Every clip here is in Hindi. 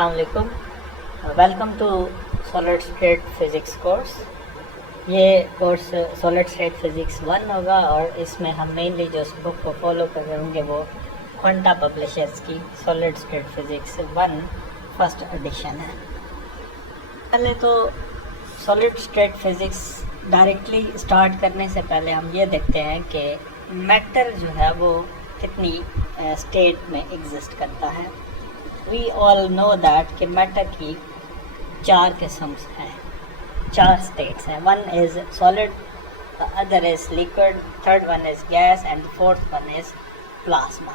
अस्सलाम वालेकुम। Welcome to solid state physics course. ये कोर्स सॉलिड स्टेट फिज़िक्स 1 होगा और इसमें हम मेनली जो बुक को फॉलो कर रहे होंगे वो क्वांटा पब्लिशर्स की solid state physics 1 first edition है। पहले तो solid state physics directly start करने से पहले हम ये देखते हैं कि मैटर जो है वो कितनी स्टेट में एग्जिस्ट करता है। वी ऑल नो दैट कि मैटर की 4 किस्म्स हैं, 4 स्टेट्स हैं। One is solid, other is liquid, third one is gas and fourth one is plasma.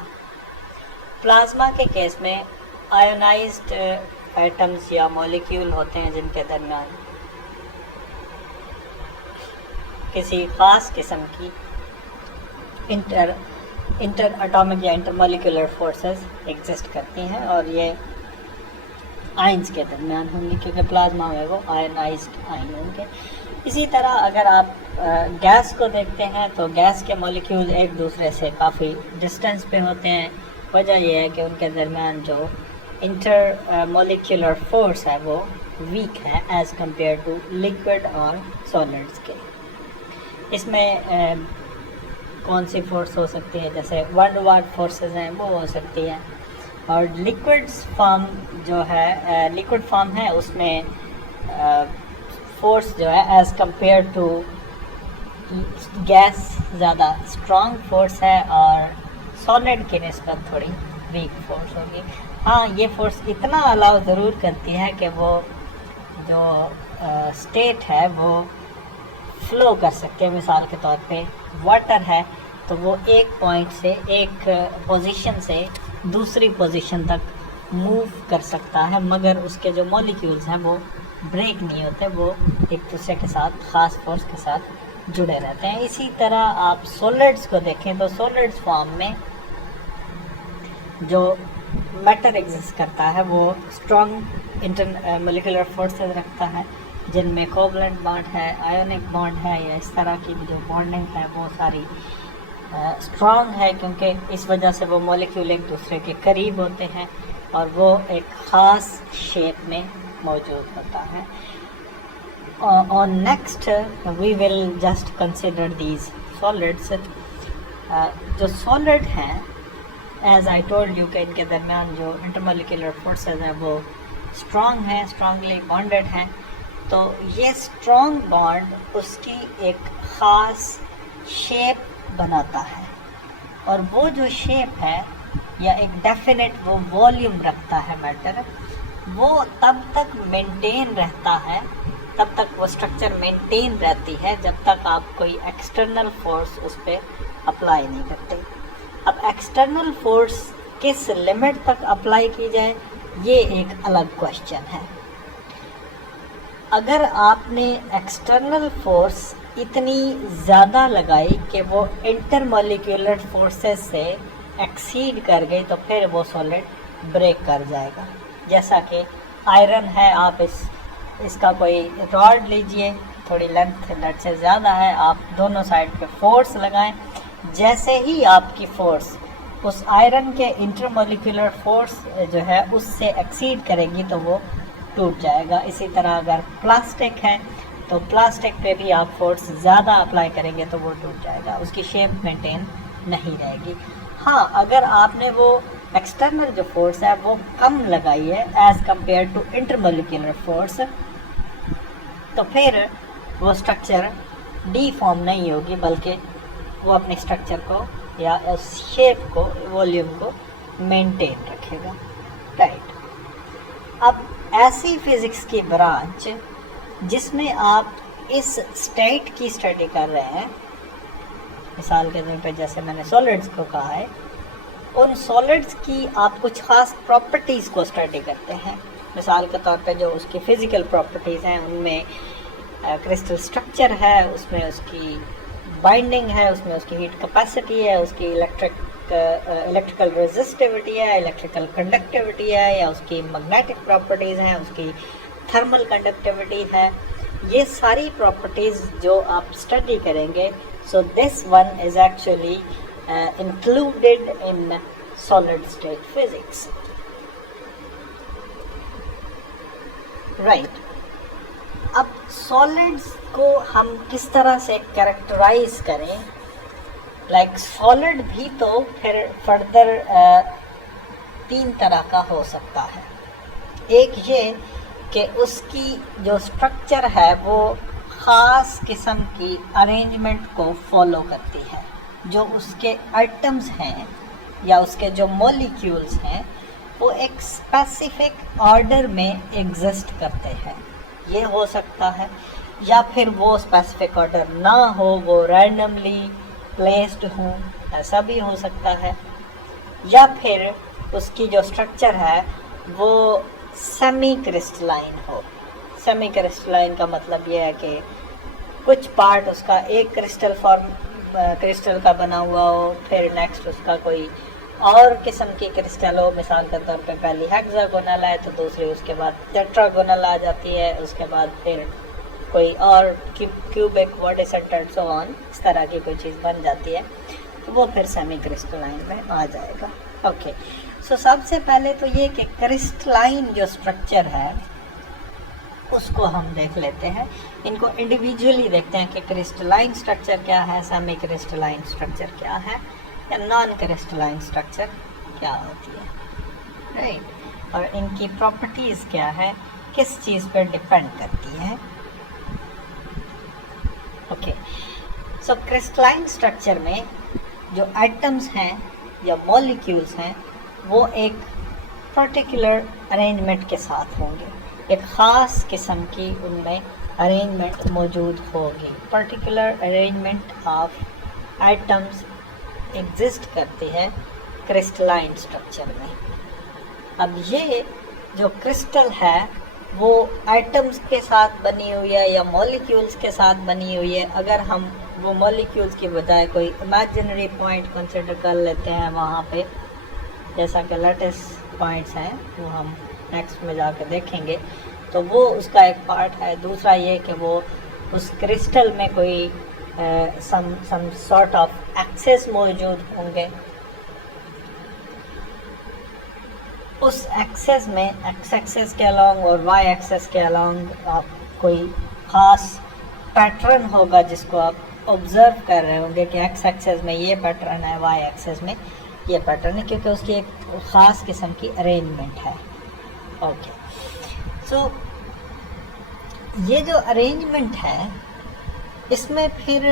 Plasma के केस में आयोनाइज्ड एटम्स या मॉलिक्यूल होते हैं जिनके दरमियान किसी ख़ास किस्म की इंटर एटॉमिक या इंटरमॉलिक्यूलर फोर्सेस एग्जिस्ट करती हैं और ये आयंस के दरमियान होंगी क्योंकि प्लाज्मा में वो आयनाइज्ड आयन होंगे। इसी तरह अगर आप गैस को देखते हैं तो गैस के मॉलिक्यूल एक दूसरे से काफ़ी डिस्टेंस पे होते हैं। वजह यह है कि उनके दरमियान जो इंटर मॉलिक्यूलर फोर्स है वो वीक है एज़ कम्पेयर टू लिक्विड और सॉलिड्स के। इसमें कौन सी फोर्स हो सकती है, जैसे वन वाट फोर्सेस हैं वो हो सकती है। और लिक्विड फॉर्म जो है लिक्विड फॉर्म है उसमें फोर्स जो है एज़ कंपेयर टू गैस ज़्यादा स्ट्रॉन्ग फोर्स है और सॉलिड की निस्बत थोड़ी वीक फोर्स होगी। हाँ, ये फोर्स इतना अलाउ ज़रूर करती है कि वो जो स्टेट है वो फ्लो कर सकते हैं। मिसाल के तौर पे वाटर है तो वो एक पॉइंट से एक पोजीशन से दूसरी पोजीशन तक मूव कर सकता है, मगर उसके जो मॉलिक्यूल्स हैं वो ब्रेक नहीं होते, वो एक दूसरे के साथ ख़ास फोर्स के साथ जुड़े रहते हैं। इसी तरह आप सॉलिड्स को देखें तो सॉलिड्स फॉर्म में जो मैटर एग्जिस्ट करता है वो स्ट्रॉन्ग इंटर मॉलिक्यूलर फोर्सेस रखता है जिनमें कोवलेंट बॉन्ड है, आयोनिक बॉन्ड है, या इस तरह की जो बॉन्डिंग है वो सारी स्ट्रॉन्ग है क्योंकि इस वजह से वो मॉलिक्यूल एक दूसरे के करीब होते हैं और वो एक ख़ास शेप में मौजूद होता है। और next we will just consider these solids. जो सॉलिड हैं एज आई टोल्ड यू कि इनके दरमियान जो इंटरमॉलिक्यूलर फोर्सेस हैं वो स्ट्रॉन्ग हैं, स्ट्रॉन्गली बॉन्डेड हैं। तो ये स्ट्रॉन्ग बॉन्ड उसकी एक ख़ास शेप बनाता है और वो जो शेप है या एक डेफिनेट वो वॉल्यूम रखता है मैटर, वो तब तक मेंटेन रहता है, तब तक वो स्ट्रक्चर मेंटेन रहती है जब तक आप कोई एक्सटर्नल फोर्स उस पर अप्लाई नहीं करते। अब एक्सटर्नल फोर्स किस लिमिट तक अप्लाई की जाए ये एक अलग क्वेश्चन है। अगर आपने एक्सटर्नल फोर्स इतनी ज़्यादा लगाई कि वो इंटरमॉलिक्यूलर फोर्सेस से एक्सीड कर गई तो फिर वो सॉलिड ब्रेक कर जाएगा। जैसा कि आयरन है, आप इसका कोई रॉड लीजिए, थोड़ी लेंथ नट से ज़्यादा है, आप दोनों साइड पे फोर्स लगाएं, जैसे ही आपकी फोर्स उस आयरन के इंटरमॉलिक्यूलर फोर्स जो है उससे एक्सीड करेगी तो वो टूट जाएगा। इसी तरह अगर प्लास्टिक है तो प्लास्टिक पे भी आप फोर्स ज़्यादा अप्लाई करेंगे तो वो टूट जाएगा, उसकी शेप मेंटेन नहीं रहेगी। हाँ, अगर आपने वो एक्सटर्नल जो फोर्स है वो कम लगाई है as compare to intermolecular force तो फिर वो स्ट्रक्चर डीफॉर्म नहीं होगी बल्कि वो अपने स्ट्रक्चर को या शेप को, वॉल्यूम को मेंटेन रखेगा। राइट। अब ऐसी फिज़िक्स की ब्रांच जिसमें आप इस स्टेट की स्टडी कर रहे हैं, मिसाल के तौर पे जैसे मैंने सॉलिड्स को कहा है, उन सॉलिड्स की आप कुछ ख़ास प्रॉपर्टीज़ को स्टडी करते हैं। मिसाल के तौर पे जो उसकी फ़िज़िकल प्रॉपर्टीज़ हैं उनमें क्रिस्टल स्ट्रक्चर है, उसमें उसकी बाइंडिंग है, उसमें उसकी हीट कैपेसिटी है, उसकी इलेक्ट्रिकल रेजिस्टिविटी है, इलेक्ट्रिकल कंडक्टिविटी है, या उसकी मैग्नेटिक प्रॉपर्टीज़ हैं, उसकी थर्मल कंडक्टिविटी है। ये सारी प्रॉपर्टीज़ जो आप स्टडी करेंगे, so this one is actually included in solid state physics. Right. अब सॉलिड्स को हम किस तरह से कैरेक्टराइज करें, लाइक सॉलिड भी तो फिर फर्दर 3 तरह का हो सकता है। एक ये कि उसकी जो स्ट्रक्चर है वो ख़ास किस्म की अरेंजमेंट को फॉलो करती है, जो उसके आइटम्स हैं या उसके जो मॉलिक्यूल्स हैं वो एक स्पेसिफिक ऑर्डर में एग्जिस्ट करते हैं, ये हो सकता है। या फिर वो स्पेसिफिक ऑर्डर ना हो, वो रैंडमली प्लेस्ड हो, ऐसा भी हो सकता है। या फिर उसकी जो स्ट्रक्चर है वो सेमी क्रिस्टलाइन हो। सेमी क्रिस्टलाइन का मतलब ये है कि कुछ पार्ट उसका एक क्रिस्टल का बना हुआ हो, फिर नेक्स्ट उसका कोई और किस्म की क्रिस्टल हो। मिसाल के तौर पे पहली हेक्सागोनल है तो दूसरी उसके बाद टेट्रागोनल आ जाती है, उसके बाद फिर कोई और क्यूबिक वर्टिसेंट एंड सो ऑन, इस तरह की कोई चीज़ बन जाती है, तो वो फिर सेमी क्रिस्टलाइन में आ जाएगा। ओके, सो सबसे पहले तो ये कि क्रिस्टलाइन जो स्ट्रक्चर है उसको हम देख लेते हैं। इनको इंडिविजुअली देखते हैं कि क्रिस्टलाइन स्ट्रक्चर क्या है, सेमी क्रिस्टलाइन स्ट्रक्चर क्या है, या नॉन क्रिस्टलाइन स्ट्रक्चर क्या होती है, राइट। और इनकी प्रॉपर्टीज़ क्या है, किस चीज़ पर डिपेंड करती है। ओके, सो क्रिस्टलाइन स्ट्रक्चर में जो आइटम्स हैं या मॉलिक्यूल्स हैं वो एक पर्टिकुलर अरेंजमेंट के साथ होंगे, एक ख़ास किस्म की उनमें अरेंजमेंट मौजूद होगी। Particular arrangement of items exist करती है क्रिस्टलाइन स्ट्रक्चर में। अब ये जो क्रिस्टल है वो आइटम्स के साथ बनी हुई है या मॉलिक्यूल्स के साथ बनी हुई है। अगर हम वो मॉलिक्यूल्स की बजाय कोई इमेजिनरी पॉइंट कंसिडर कर लेते हैं वहाँ पे, जैसा कि लैटिस पॉइंट्स हैं, वो हम नेक्स्ट में जाकर देखेंगे, तो वो उसका एक पार्ट है। दूसरा ये कि वो उस क्रिस्टल में कोई सम सॉर्ट ऑफ एक्सेस मौजूद होंगे। उस एक्सेस में एक्स एक्सेस के अलॉन्ग और वाई एक्सेस के अलॉन्ग आप कोई ख़ास पैटर्न होगा जिसको आप ऑब्ज़र्व कर रहे होंगे कि एक्स एक्सेस में ये पैटर्न है, वाई एक्सेस में ये पैटर्न है, क्योंकि उसकी एक ख़ास किस्म की अरेंजमेंट है। ओके, सो ये जो अरेंजमेंट है इसमें फिर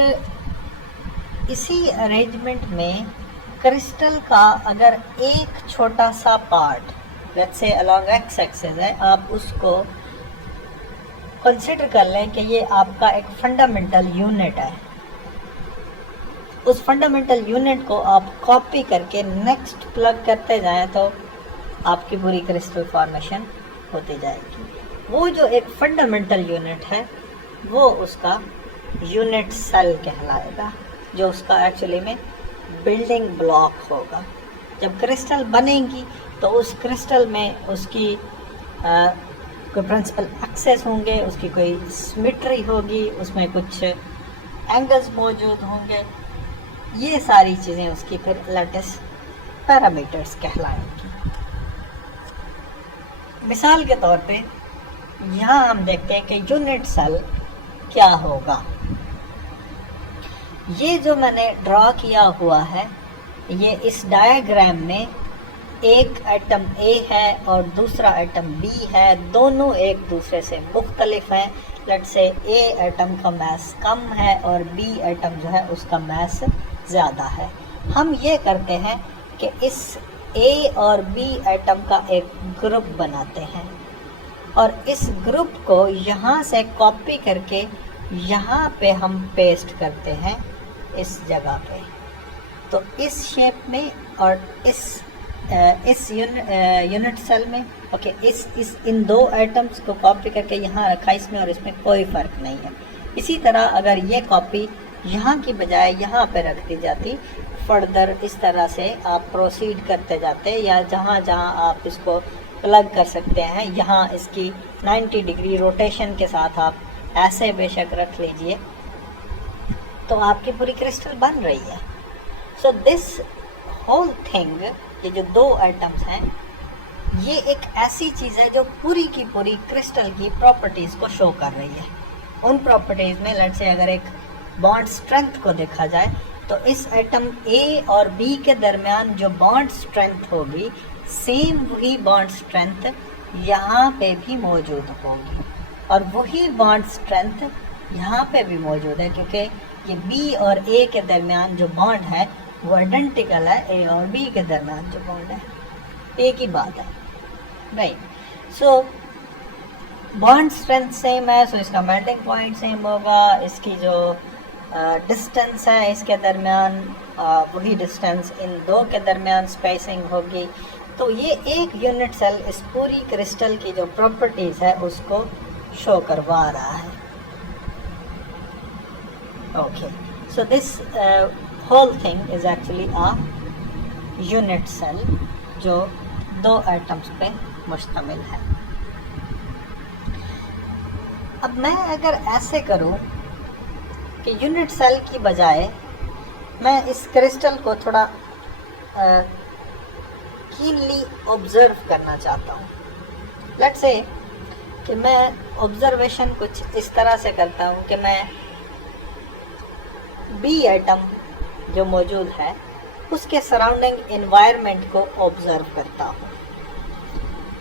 इसी अरेंजमेंट में क्रिस्टल का अगर एक छोटा सा part, let's say along x axis है, आप उसको कंसिडर कर लें कि ये आपका एक फंडामेंटल यूनिट है। उस फंडामेंटल यूनिट को आप कॉपी करके नेक्स्ट प्लग करते जाएं तो आपकी पूरी क्रिस्टल फॉर्मेशन होती जाएगी। वो जो एक फंडामेंटल यूनिट है वो उसका यूनिट सेल कहलाएगा, जो उसका एक्चुअली में बिल्डिंग ब्लॉक होगा। जब क्रिस्टल बनेगी तो उस क्रिस्टल में उसकी कोई प्रिंसिपल एक्सेस होंगे, उसकी कोई सिमेट्री होगी, उसमें कुछ एंगल्स मौजूद होंगे। ये सारी चीज़ें उसकी फिर लैटिस पैरामीटर्स कहलाएंगी। मिसाल के तौर पे यहाँ हम देखते हैं कि यूनिट सेल क्या होगा। ये जो मैंने ड्रॉ किया हुआ है, ये इस डायग्राम में एक एटम ए है और दूसरा एटम बी है, दोनों एक दूसरे से मुख्तलिफ हैं। लेट्स से ए एटम का मास कम है और बी एटम जो है उसका मास ज़्यादा है। हम ये करते हैं कि इस ए और बी एटम का एक ग्रुप बनाते हैं और इस ग्रुप को यहाँ से कॉपी करके यहाँ पे हम पेस्ट करते हैं इस जगह पे। तो इस शेप में और इस यूनिट सेल में, ओके, इस इन दो आइटम्स को कॉपी करके यहाँ रखा इसमें, और इसमें कोई फ़र्क नहीं है। इसी तरह अगर ये कॉपी यहाँ की बजाय यहाँ पे रख दी जाती, फर्दर इस तरह से आप प्रोसीड करते जाते, या जहाँ जहाँ आप इसको प्लग कर सकते हैं, यहाँ इसकी 90 डिग्री रोटेशन के साथ आप ऐसे बेशक रख लीजिए तो आपकी पूरी क्रिस्टल बन रही है। सो दिस होल थिंग, ये जो दो आइटम्स हैं ये एक ऐसी चीज़ है जो पूरी की पूरी क्रिस्टल की प्रॉपर्टीज़ को शो कर रही है। उन प्रॉपर्टीज़ में लेट्स से अगर एक बॉन्ड स्ट्रेंथ को देखा जाए तो इस एटम ए और बी के दरमियान जो बॉन्ड स्ट्रेंथ होगी, सेम वही बॉन्ड स्ट्रेंथ यहाँ पे भी मौजूद होगी, और वही बॉन्ड स्ट्रेंथ यहाँ पे भी मौजूद है, क्योंकि ये बी और ए के दरमियान जो बॉन्ड है वो आइडेंटिकल है ए और बी के दरमियान जो बॉन्ड है, एक ही बात है, right. So bond strength same है, सो इसका मेल्टिंग पॉइंट सेम होगा, इसकी जो डिस्टेंस है इसके दरमियान वही डिस्टेंस इन दो के दरमियान स्पेसिंग होगी। तो ये एक यूनिट सेल इस पूरी क्रिस्टल की जो प्रॉपर्टीज़ है उसको शो करवा रहा है। Okay, so this whole thing is actually a unit cell जो दो एटम्स पे मुश्तमिल है। अब मैं अगर ऐसे करूं कि यूनिट सेल की बजाय मैं इस क्रिस्टल को थोड़ा कीनली ऑब्जर्व करना चाहता हूँ। लेट्स से कि मैं ऑब्जर्वेशन कुछ इस तरह से करता हूँ कि मैं बी एटम जो मौजूद है उसके सराउंडिंग एनवायरनमेंट को ऑब्जर्व करता हूँ।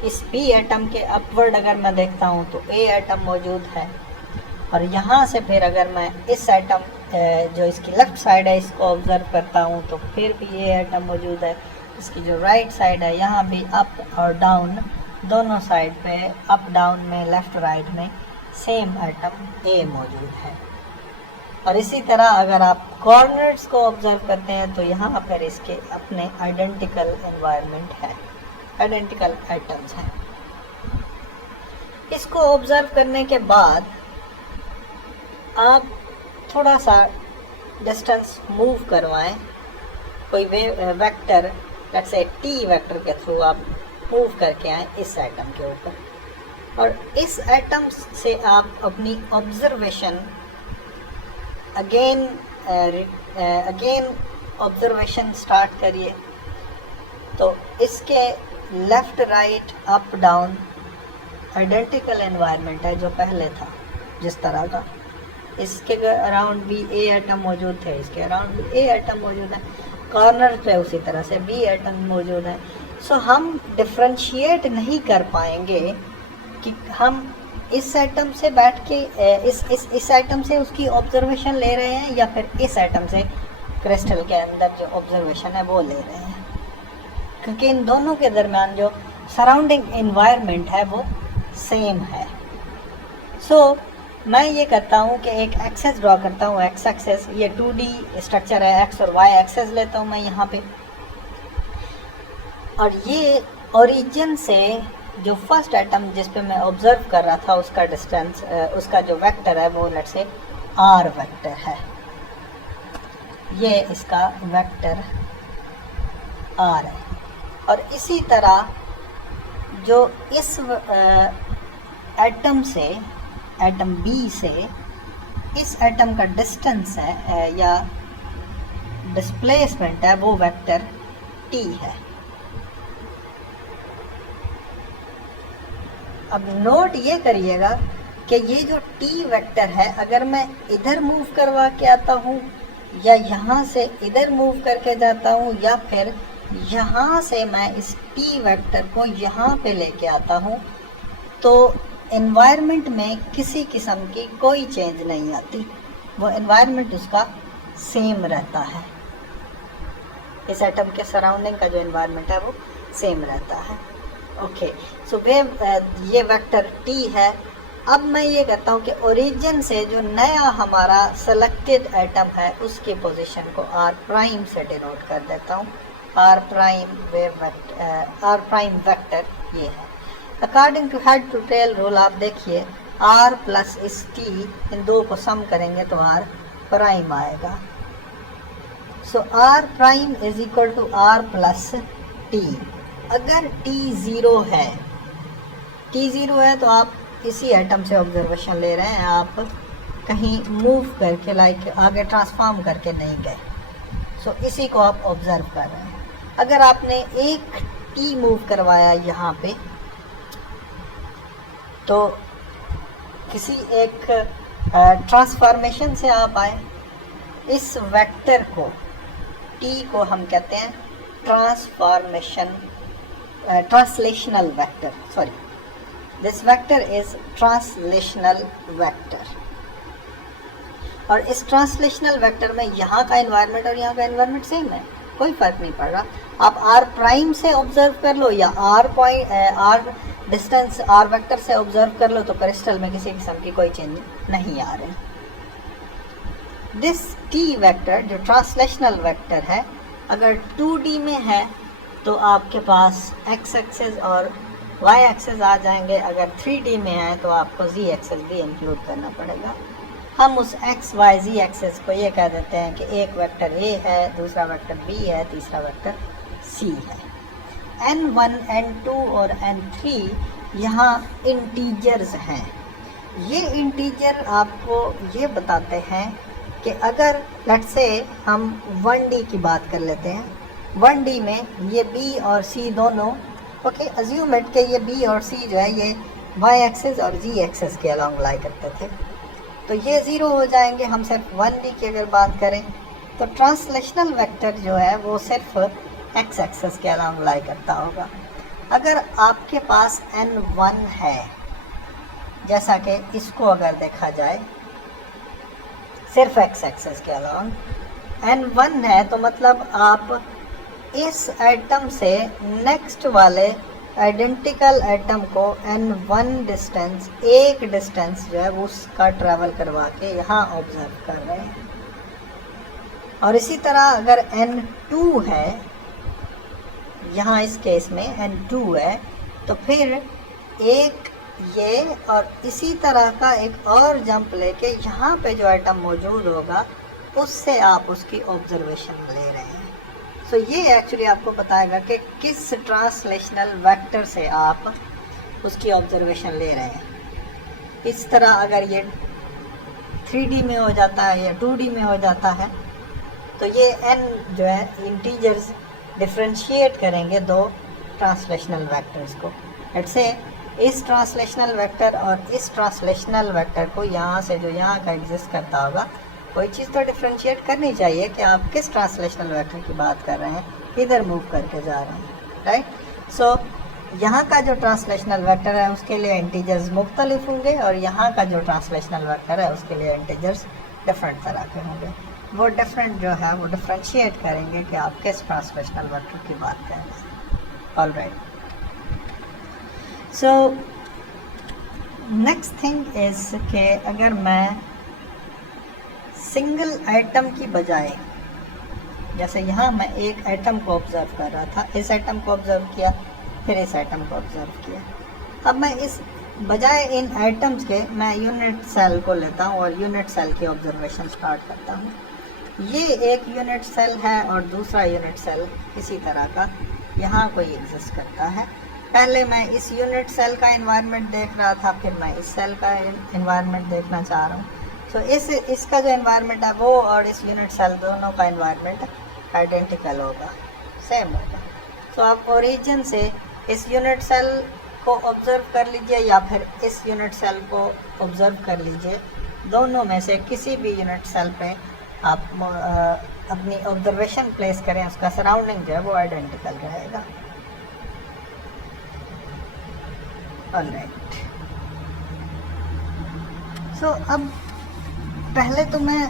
इस बी एटम के अपवर्ड अगर मैं देखता हूँ तो ए एटम मौजूद है, और यहाँ से फिर अगर मैं इस एटम जो इसकी लेफ़्ट साइड है इसको ऑब्ज़र्व करता हूँ तो फिर भी ये एटम मौजूद है। इसकी जो राइट साइड है यहाँ भी अप और डाउन दोनों साइड पे, अप डाउन में लेफ़्ट राइट में सेम एटम ए मौजूद है। और इसी तरह अगर आप कॉर्नर्स को ऑब्ज़र्व करते हैं तो यहाँ पर इसके अपने आइडेंटिकल एनवायरनमेंट है, आइडेंटिकल एटम्स हैं। इसको ऑब्ज़र्व करने के बाद आप थोड़ा सा डिस्टेंस मूव करवाएं, कोई vector let's say T vector के थ्रू आप मूव करके आए इस एटम के ऊपर, और इस एटम से आप अपनी ऑब्जर्वेशन अगेन ऑब्जर्वेशन स्टार्ट करिए। तो इसके left right up down identical environment है जो पहले था जिस तरह का, इसके अराउंड भी ए एटम मौजूद थे, इसके अराउंड भी ए एटम मौजूद है, कॉर्नर पे उसी तरह से बी एटम मौजूद है। सो हम डिफ्रेंशिएट नहीं कर पाएंगे कि हम इस एटम से बैठ के इस एटम से उसकी ऑब्जर्वेशन ले रहे हैं या फिर इस एटम से क्रिस्टल के अंदर जो ऑब्जर्वेशन है वो ले रहे हैं, क्योंकि इन दोनों के दरमियान जो सराउंडिंग एनवायरनमेंट है वो सेम है। सो मैं ये करता हूँ कि एक एक्सेस ड्रॉ करता हूँ, एक्स एक्सेस, ये 2D स्ट्रक्चर है, एक्स और वाई एक्सेस लेता हूँ मैं यहाँ पे, और ये ओरिजिन से जो फर्स्ट एटम जिस पे मैं ऑब्जर्व कर रहा था उसका डिस्टेंस, उसका जो वेक्टर है वो लेट्स से आर वेक्टर है, ये इसका वेक्टर आर है। और इसी तरह जो इस एटम से, एटम बी से इस एटम का डिस्टेंस है या डिस्प्लेसमेंट है वो वेक्टर टी है। अब नोट ये करिएगा कि ये जो टी वेक्टर है अगर मैं इधर मूव करवा के आता हूँ या यहाँ से इधर मूव करके जाता हूँ या फिर यहाँ से मैं इस टी वेक्टर को यहाँ पे लेके आता हूँ, तो एनवायरनमेंट में किसी किस्म की कोई चेंज नहीं आती, वो एनवायरनमेंट उसका सेम रहता है। इस एटम के सराउंडिंग का जो एनवायरनमेंट है वो सेम रहता है। ओके, सो ये वेक्टर टी है। अब मैं ये कहता हूँ कि ओरिजिन से जो नया हमारा सेलेक्टेड एटम है उसकी पोजीशन को आर प्राइम से डिनोट कर देता हूँ। आर प्राइम वेक्टर ये है। According to head to tail rule आप देखिए आर प्लस इस टी, इन दो को सम करेंगे तो आर प्राइम आएगा। So R prime is equal to R plus T. अगर टी ज़ीरो है, टी ज़ीरो है तो आप इसी एटम से ऑब्जर्वेशन ले रहे हैं, आप कहीं मूव करके लाइक आगे ट्रांसफॉर्म करके नहीं गए। सो इसी को आप ऑब्जर्व कर रहे हैं। अगर आपने एक टी मूव करवाया यहाँ पे, तो किसी एक ट्रांसफॉर्मेशन से आप आए, इस वेक्टर को टी को हम कहते हैं translational vector, sorry, this vector is translational vector. और इस ट्रांसलेशनल वेक्टर में यहाँ का एनवायरनमेंट और यहाँ का एनवायरनमेंट सेम है, कोई फर्क नहीं पड़ रहा। आप आर प्राइम से ऑब्जर्व कर लो या आर डिस्टेंस आर वेक्टर से ऑब्जर्व कर लो, तो क्रिस्टल में किसी किस्म की कोई चेंज नहीं आ रही। दिस टी वेक्टर जो ट्रांसलेशनल वेक्टर है, अगर 2D में है तो आपके पास x एक्सेस और y एक्सेस आ जाएंगे, अगर 3D में है तो आपको z एक्सेस भी इंक्लूड करना पड़ेगा। हम उस x y z एक्सेस को ये कह देते हैं कि एक वेक्टर a है, दूसरा वेक्टर b है, तीसरा वेक्टर c है। n1 n2 और n3 यहाँ इंटीजर्स हैं। ये इंटीजर आपको ये बताते हैं कि अगर लेट्स से हम 1D की बात कर लेते हैं, 1D में ये B और C दोनों, ओके, अज्यूम इट कि ये B और C जो है ये y एक्सेस और z एक्सेस के अलॉन्ग लाई करते थे, तो ये ज़ीरो हो जाएंगे। हम सिर्फ 1D की अगर बात करें तो ट्रांसलेशनल वेक्टर जो है वो सिर्फ x एक्सेस के अलॉन्ग लाई करता होगा। अगर आपके पास n1 है, जैसा कि इसको अगर देखा जाए सिर्फ x एक्सेस के अलॉन्ग n1 है, तो मतलब आप इस एटम से नेक्स्ट वाले आइडेंटिकल एटम को n1 डिस्टेंस, एक डिस्टेंस जो है वो उसका ट्रैवल करवा के यहाँ ऑब्जर्व कर रहे हैं। और इसी तरह अगर n2 है, यहाँ इस केस में n2 है, तो फिर एक ये और इसी तरह का एक और जंप लेके यहाँ पे जो एटम मौजूद होगा उससे आप उसकी ऑब्जर्वेशन ले रहे हैं। सो ये एक्चुअली आपको बताएगा कि किस ट्रांसलेशनल वेक्टर से आप उसकी ऑब्जर्वेशन ले रहे हैं। इस तरह अगर ये 3D में हो जाता है या 2D में हो जाता है, तो ये n जो है इंटीजर्स डिफ्रेंशिएट करेंगे दो ट्रांसलेशनल वेक्टर्स को। लेट्स से इस ट्रांसलेशनल वेक्टर और इस ट्रांसलेशनल वेक्टर को यहाँ से जो यहाँ का एग्जिस्ट करता होगा, कोई चीज़ तो डिफ्रेंशिएट करनी चाहिए कि आप किस ट्रांसलेशनल वेक्टर की बात कर रहे हैं, किधर मूव करके जा रहे हैं, राइट। सो यहाँ का जो ट्रांसलेशनल वेक्टर है उसके लिए इंटीजर्स मुख्तलिफ होंगे और यहाँ का जो ट्रांसलेशनल वेक्टर है उसके लिए इंटीजर्स डिफरेंट तरह के होंगे। वो डिफरेंट जो है वो डिफ्रेंशिएट करेंगे कि आप किस ट्रांसलेशनल वेक्टर की बात कर रहे हैं। Alright, so next thing is कि अगर मैं सिंगल एटम की बजाय, जैसे यहाँ मैं एक एटम को ऑब्जर्व कर रहा था, इस एटम को ऑब्जर्व किया, फिर इस एटम को ऑब्जर्व किया, अब मैं इस बजाय इन एटम्स के मैं यूनिट सेल को लेता हूँ और यूनिट सेल की ऑब्जर्वेशन स्टार्ट करता हूँ। ये एक यूनिट सेल है और दूसरा यूनिट सेल इसी तरह का यहाँ कोई एग्जिस्ट करता है। पहले मैं इस यूनिट सेल का एनवायरनमेंट देख रहा था, फिर मैं इस सेल का एनवायरनमेंट देखना चाह रहा हूँ। तो इसका जो एनवायरनमेंट है वो और इस यूनिट सेल दोनों का एनवायरनमेंट आइडेंटिकल होगा, सेम होगा। तो आप ओरिजिन से इस यूनिट सेल को ऑब्जर्व कर लीजिए या फिर इस यूनिट सेल को ऑब्जर्व कर लीजिए, दोनों में से किसी भी यूनिट सेल पे आप अपनी ऑब्जर्वेशन प्लेस करें, उसका सराउंडिंग जो है वो आइडेंटिकल रहेगा। ऑलराइट, सो अब पहले तो मैं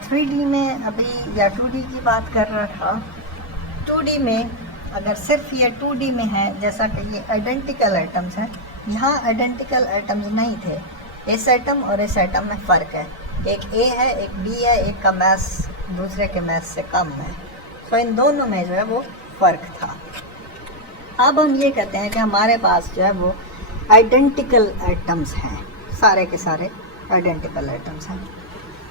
3D में अभी या 2D की बात कर रहा था। 2D में अगर सिर्फ ये 2D में है, जैसा कि ये आइडेंटिकल एटम्स हैं, यहाँ आइडेंटिकल एटम्स नहीं थे। इस एटम और इस एटम में फ़र्क है, एक A है एक B है, एक का मास दूसरे के मास से कम है। तो इन दोनों में जो है वो फ़र्क था। अब हम ये कहते हैं कि हमारे पास जो है वो आइडेंटिकल एटम्स हैं, सारे के सारे आइडेंटिकल एटम्स हैं।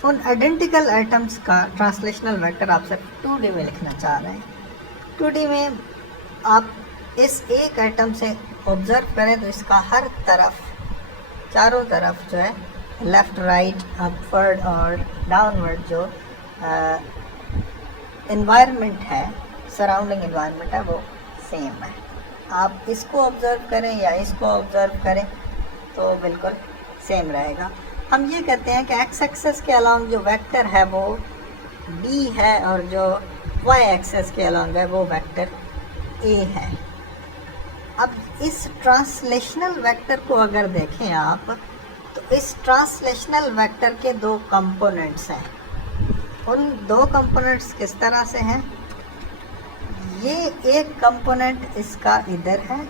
उन आइडेंटिकल एटम्स का ट्रांसलेशनल वेक्टर आप सिर्फ 2D में लिखना चाह रहे हैं। 2D में आप इस एक एटम से ऑब्जर्व करें तो इसका हर तरफ, चारों तरफ जो है लेफ़्ट राइट अपवर्ड और डाउनवर्ड जो एनवायरनमेंट है, सराउंडिंग एनवायरनमेंट है, वो सेम है। आप इसको ऑब्ज़र्व करें या इसको ऑब्ज़र्व करें तो बिल्कुल सेम रहेगा। हम ये कहते हैं कि एक्स एक्सेस के अलॉन्ग जो वेक्टर है वो डी है और जो वाई एक्सेस के अलॉन्ग है वो वेक्टर ए है। अब इस ट्रांसलेशनल वेक्टर को अगर देखें आप, तो इस ट्रांसलेशनल वेक्टर के दो कंपोनेंट्स हैं। उन दो कंपोनेंट्स किस तरह से हैं? ये एक कंपोनेंट इसका इधर है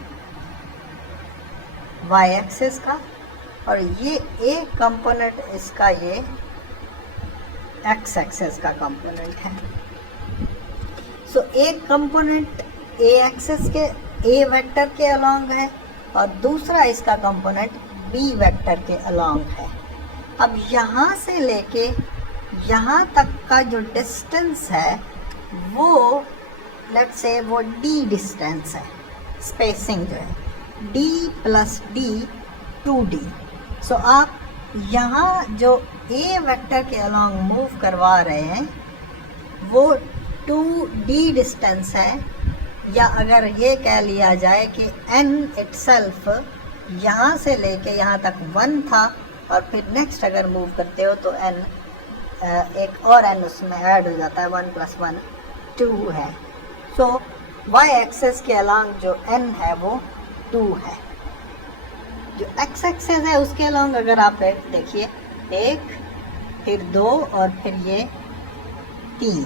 वाई एक्सिस का, और ये एक कंपोनेंट इसका ये एक्स एक्सिस का कंपोनेंट है। सो एक कंपोनेंट ए एक्सिस के ए वेक्टर के अलॉन्ग है और दूसरा इसका कंपोनेंट बी वेक्टर के अलॉन्ग है। अब यहाँ से लेके यहाँ तक का जो डिस्टेंस है वो लेट्स से वो डी डिस्टेंस है, स्पेसिंग जो है डी प्लस डी 2d। सो आप यहाँ जो ए वेक्टर के अलॉन्ग मूव करवा रहे हैं वो 2d डिस्टेंस है, या अगर ये कह लिया जाए कि n इटसेल्फ यहाँ से लेके यहाँ तक 1 था और फिर नेक्स्ट अगर मूव करते हो तो n एक और n उसमें ऐड हो जाता है, 1 + 1 2 है। सो y एक्सेस के अलॉन्ग जो n है वो 2 है। जो x एक्सेस है उसके अलॉन्ग अगर आप देखिए 1 फिर 2 और फिर ये 3।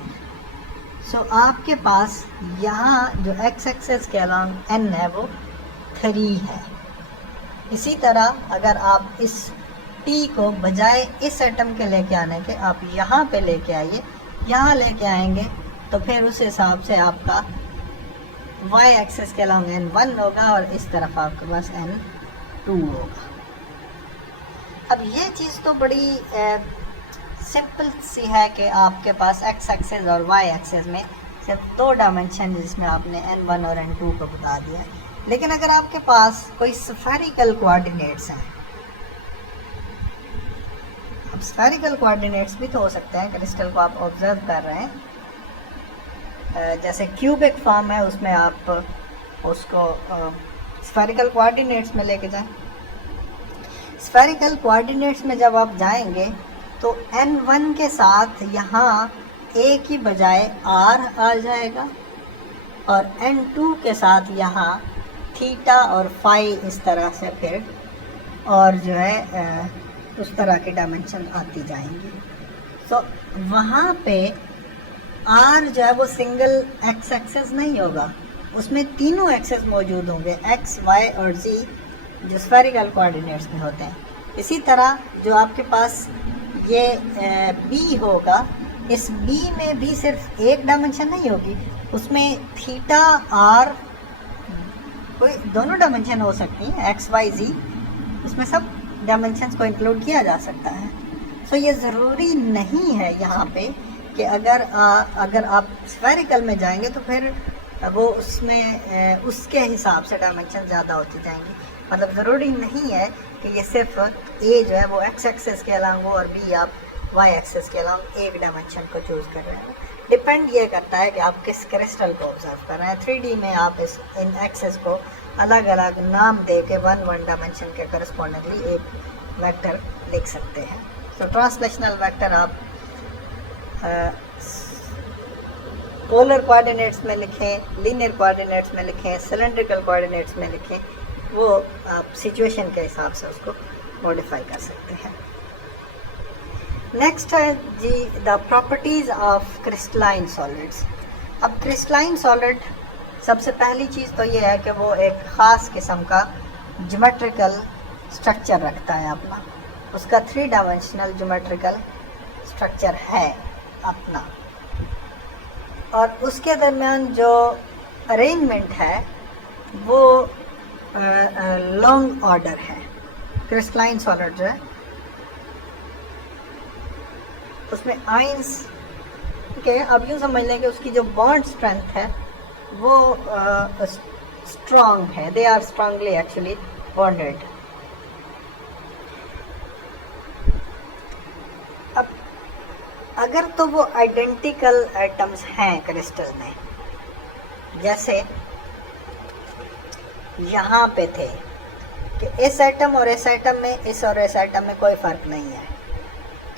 सो आपके पास यहाँ जो x एक्सेस के अलॉन्ग n है वो 3 है। इसी तरह अगर आप इस t को बजाय इस एटम के लेके आने के आप यहाँ पे लेके आइए, यहाँ लेके आएंगे तो फिर उस हिसाब से आपका y एक्सेस के अलॉन्ग n1 होगा और इस तरफ आपके पास n2 होगा। अब ये चीज़ तो बड़ी सिंपल सी है कि आपके पास x एक्सेस और y एक्सेस में सिर्फ 2 डायमेंशन जिसमें आपने n1 और n2 को बता दिया है। लेकिन अगर आपके पास कोई स्फेरिकल कोऑर्डिनेट्स हैं, अब स्फेरिकल कोऑर्डिनेट्स भी तो हो सकते हैं, क्रिस्टल को आप ऑब्जर्व कर रहे हैं, जैसे क्यूबिक फॉर्म है उसमें आप उसको स्फेरिकल कोऑर्डिनेट्स में लेके जाएं। स्फेरिकल कोऑर्डिनेट्स में जब आप जाएंगे तो n1 के साथ यहाँ a की बजाय r आ जाएगा और n2 के साथ यहाँ थीटा और फाई इस तरह से फिर और जो है उस तरह की डायमेंशन आती जाएंगी। सो वहाँ पे r जो है वो सिंगल x एक्सेस नहीं होगा, उसमें तीनों एक्सेस मौजूद होंगे, x, y और z जो स्फेरिकल कोऑर्डिनेट्स में होते हैं। इसी तरह जो आपके पास ये b होगा, इस b में भी सिर्फ एक डायमेंशन नहीं होगी, उसमें थीटा r कोई दोनों डायमेंशन हो सकती हैं, x, y, z, उसमें सब डायमेंशंस को इंक्लूड किया जा सकता है। सो ये ज़रूरी नहीं है यहाँ पे कि अगर आप स्फेरिकल में जाएंगे तो फिर वो उसमें उसके हिसाब से डायमेंशन ज़्यादा होती जाएंगी। मतलब ज़रूरी नहीं है कि ये सिर्फ ए जो है वो x एक्सेस के अलॉन्ग हो और बी आप y एक्सेस के अलॉन्ग एक डायमेंशन को चूज़ कर रहे हैं। डिपेंड ये करता है कि आप किस क्रिस्टल को ऑब्जर्व कर रहे हैं। 3D में आप इन एक्सेस को अलग अलग नाम दे के वन डायमेंशन के करस्पॉन्डिंगली एक वेक्टर लिख सकते हैं। सो ट्रांसलेशनल वेक्टर आप पोलर कोऑर्डिनेट्स में लिखें, लीनियर कोऑर्डिनेट्स में लिखें, सिलेंड्रिकल कोऑर्डिनेट्स में लिखें, वो आप सिचुएशन के हिसाब से उसको मॉडिफाई कर सकते हैं। नेक्स्ट है जी the properties of crystalline solids. अब क्रिस्टलाइन सॉलिड सबसे पहली चीज़ तो ये है कि वो एक ख़ास किस्म का ज्योमेट्रिकल स्ट्रक्चर रखता है अपना, उसका 3 डायमेंशनल ज्योमेट्रिकल स्ट्रक्चर है अपना, और उसके दरमियान जो अरेंजमेंट है वो लॉन्ग ऑर्डर है। क्रिस्टलाइन सॉलिड जो है उसमें आयंस के अब यूँ समझ लें कि उसकी जो बॉन्ड स्ट्रेंथ है वो स्ट्रॉन्ग है, they are strongly actually bonded. अब अगर तो वो आइडेंटिकल एटम्स हैं क्रिस्टल में, जैसे यहाँ पे थे कि इस एटम और इस एटम में, इस और इस एटम में कोई फ़र्क नहीं है,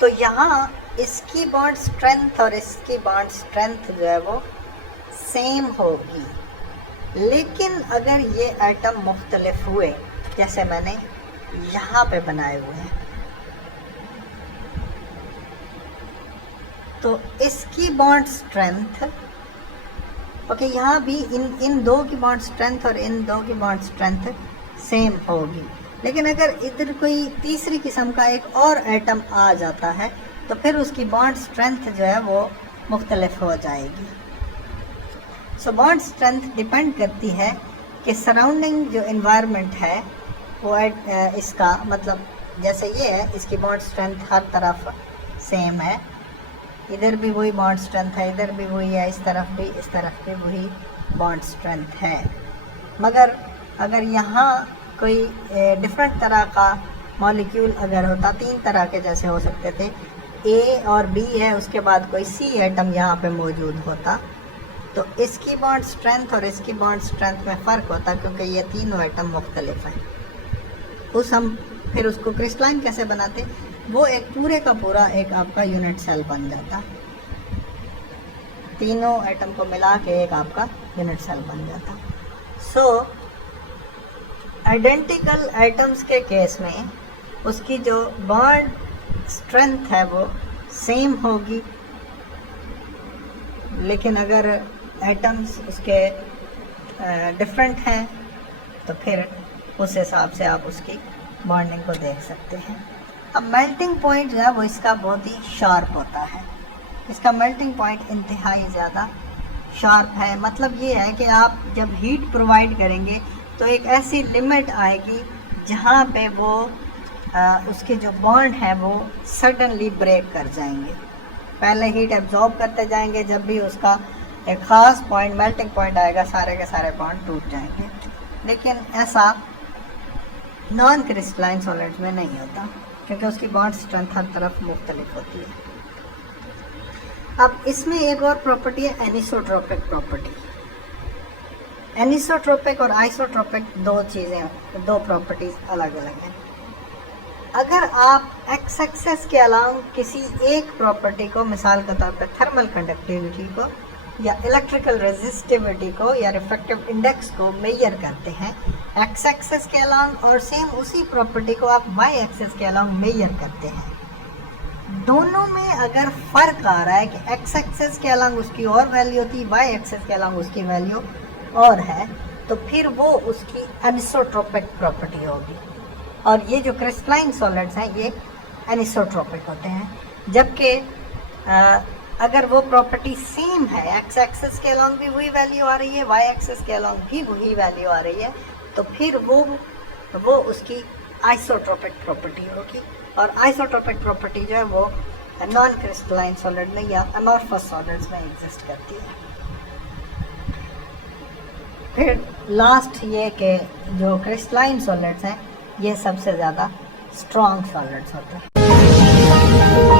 तो यहाँ इसकी बॉन्ड स्ट्रेंथ और इसकी बॉन्ड स्ट्रेंथ जो है वो सेम होगी। लेकिन अगर ये एटम मुख्तलिफ हुए, जैसे मैंने यहाँ पे बनाए हुए हैं, तो इसकी बॉन्ड स्ट्रेंथ ओके, यहाँ भी इन दो की बॉन्ड स्ट्रेंथ और इन दो की बॉन्ड स्ट्रेंथ सेम होगी। लेकिन अगर इधर कोई तीसरी किस्म का एक और एटम आ जाता है तो फिर उसकी बॉन्ड स्ट्रेंथ जो है वो मुख्तलिफ हो जाएगी। सो बॉन्ड स्ट्रेंथ डिपेंड करती है कि सराउंडिंग जो इन्वायरमेंट है वो इसका मतलब जैसे ये है, इसकी बॉन्ड स्ट्रेंथ हर तरफ सेम है, इधर भी वही बॉन्ड स्ट्रेंथ है, इधर भी वही है, इस तरफ भी वही बॉन्ड स्ट्रेंथ है। मगर अगर यहाँ कोई डिफरेंट तरह का मॉलिक्यूल अगर होता, तीन तरह के जैसे हो सकते थे, ए और बी है, उसके बाद कोई सी एटम यहाँ पे मौजूद होता, तो इसकी बॉन्ड स्ट्रेंथ और इसकी बॉन्ड स्ट्रेंथ में फ़र्क होता, क्योंकि ये तीनों एटम मुख्तलिफ हैं। हम फिर उसको क्रिस्टलाइन कैसे बनाते, वो एक पूरे का पूरा एक आपका यूनिट सेल बन जाता, तीनों एटम को मिला के एक आपका यूनिट सेल बन जाता। सो आइडेंटिकल एटम्स के केस में उसकी जो बॉन्ड स्ट्रेंथ है वो सेम होगी, लेकिन अगर एटम्स उसके डिफरेंट हैं तो फिर उस हिसाब से आप उसकी बॉन्डिंग को देख सकते हैं। अब मेल्टिंग पॉइंट जो है वो इसका बहुत ही शार्प होता है, इसका मेल्टिंग पॉइंट इंतहाई ज़्यादा शार्प है। मतलब ये है कि आप जब हीट प्रोवाइड करेंगे तो एक ऐसी लिमिट आएगी जहाँ पे वो उसके जो बॉन्ड है वो सडनली ब्रेक कर जाएंगे। पहले हीट एब्जॉर्ब करते जाएंगे, जब भी उसका एक ख़ास पॉइंट मेल्टिंग पॉइंट आएगा सारे के सारे बॉन्ड टूट जाएंगे। लेकिन ऐसा नॉन क्रिस्टलाइन सॉलिड्स में नहीं होता, क्योंकि उसकी बॉन्ड स्ट्रेंथ हर तरफ मुख्तलिफ होती है। अब इसमें एक और प्रॉपर्टी है एनिसोट्रोपिक प्रॉपर्टी। एनिसोट्रोपिक और आइसोट्रोपिक दो चीज़ें, दो प्रॉपर्टीज़ अलग अलग हैं। अगर आप एक्स एक्सेस के अलावा किसी एक प्रॉपर्टी को, मिसाल के तौर पर थर्मल कंडक्टिविटी को या इलेक्ट्रिकल रेजिस्टिविटी को या रिफ्रैक्टिव इंडेक्स को मेजर करते हैं एक्स एक्सेस के अलावा, और सेम उसी प्रॉपर्टी को आप वाई एक्सेस के अलावा मेजर करते हैं, दोनों में अगर फ़र्क आ रहा है कि एक्स एक्सेस के अलावा उसकी और वैल्यू होती है, वाई एक्सेस के अलावा उसकी वैल्यू और है, तो फिर वो उसकी एनिसोट्रोपिक प्रॉपर्टी होगी। और ये जो क्रिस्टलाइन सॉलिड्स हैं ये एनिसोट्रोपिक होते हैं। जबकि अगर वो प्रॉपर्टी सेम है, एक्स एक्सेस के अलांग भी वही वैल्यू आ रही है, वाई एक्सेस के अलांग भी वही वैल्यू आ रही है, तो फिर वो उसकी आइसोट्रोपिक प्रॉपर्टी होगी। और आइसोट्रोपिक प्रॉपर्टी जो है वो नॉन क्रिस्टलाइन सॉलिड में या अमॉर्फस सॉलिड्स में एग्जिस्ट करती है। फिर लास्ट ये कि जो क्रिस्टलाइन सॉलिड्स हैं ये सबसे ज़्यादा स्ट्रॉन्ग सॉलिड्स होते हैं।